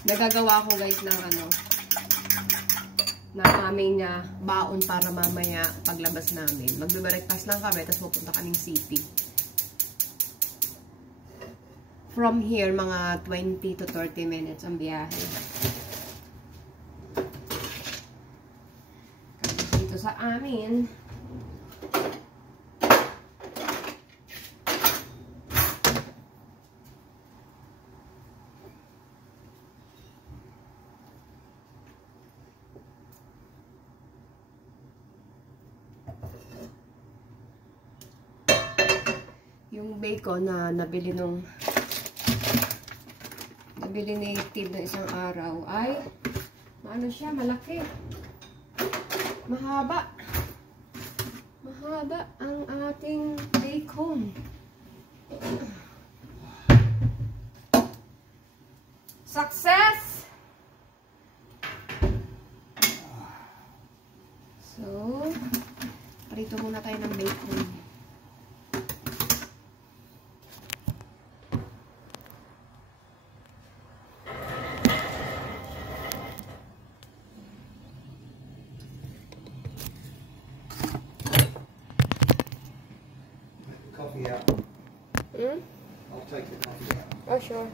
Nagagawa ko guys ng ng aming baon para mamaya paglabas namin. Magbe-breakfast lang kami, tapos pupunta kaming city. From here, mga 20 to 30 minutes ang biyahe. Dito sa amin, yung bacon na nabili ni Steve na isang araw ay ano siya, malaki, mahaba ang ating bacon. Success! So parito muna tayo ng bacon. Coffee out. Hmm? I'll take the coffee out. Oh, sure.